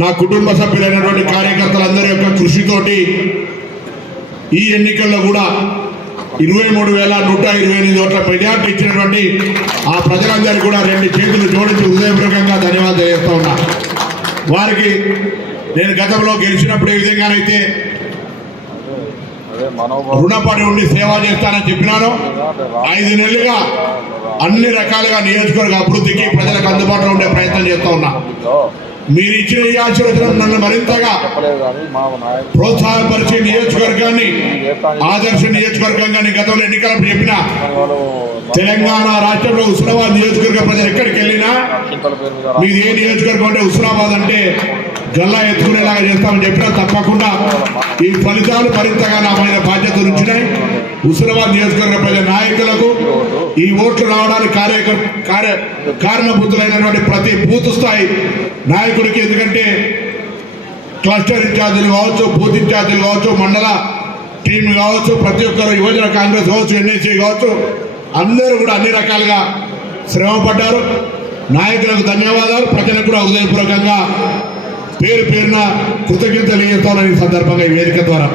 నా కుటుంబ సభ్యులైనటువంటి కార్యకర్తలందరి యొక్క కృషితోటి ఈ ఎన్నికల్లో కూడా 23,128 ఓట్ల మెజార్టీ ఇచ్చినటువంటి ఆ ప్రజలందరికీ కూడా 2 చేతులు జోడించి హృదయపూర్వకంగా ధన్యవాదాలు తెలియజేస్తా ఉన్నా. వారికి నేను గతంలో గెలిచినప్పుడు ఏ విధంగానైతే రుణపడి ఉండి సేవ చేస్తానని చెప్పినాను, 5 నెలలుగా అన్ని రకాలుగా నియోజకవర్గ అభివృద్ధికి ప్రజలకు అందుబాటులో ఉండే ప్రయత్నం చేస్తూ ఉన్నా. మీరు ఇచ్చిన ఈ ఆశీర్వచనం నన్ను మరింతగా ప్రోత్సాహపరిచి నియోజకవర్గాన్ని ఆదర్శ నియోజకవర్గంగా గతంలో ఎన్నికలకు చెప్పిన తెలంగాణ రాష్ట్రంలో హుస్నాబాద్ నియోజకవర్గ ప్రజలు ఎక్కడికి వెళ్ళినా మీది ఏ నియోజకవర్గం అంటే హుస్నాబాద్ అంటే గల్లా ఎత్తుకునేలాగా చేస్తామని చెప్పినా తప్పకుండా ఈ ఫలితాలు మరింతగా నా మీద బాధ్యత ఉంచినాయి. హుస్నాబాద్ నియోజకవర్గ ప్రజల నాయకులకు ఈ ఓట్లు రావడానికి కారణభూతులైనటువంటి ప్రతి బూత్ స్థాయి నాయకుడికి, ఎందుకంటే క్లస్టర్ ఇన్ఛార్జీలు కావచ్చు, బూత్ ఇన్ఛార్జీలు కావచ్చు, మండల టీం కావచ్చు, ప్రతి ఒక్కరు యువజన కాంగ్రెస్ కావచ్చు, ఎన్ఎస్సీ కావచ్చు, అందరూ కూడా అన్ని రకాలుగా శ్రమపడ్డారు. నాయకులకు ధన్యవాదాలు. ప్రజలకు కూడా హృదయపూర్వకంగా పేరు పేరున కృతజ్ఞతలు తెలియజేస్తానని ఈ సందర్భంగా ఈ వేదిక ద్వారా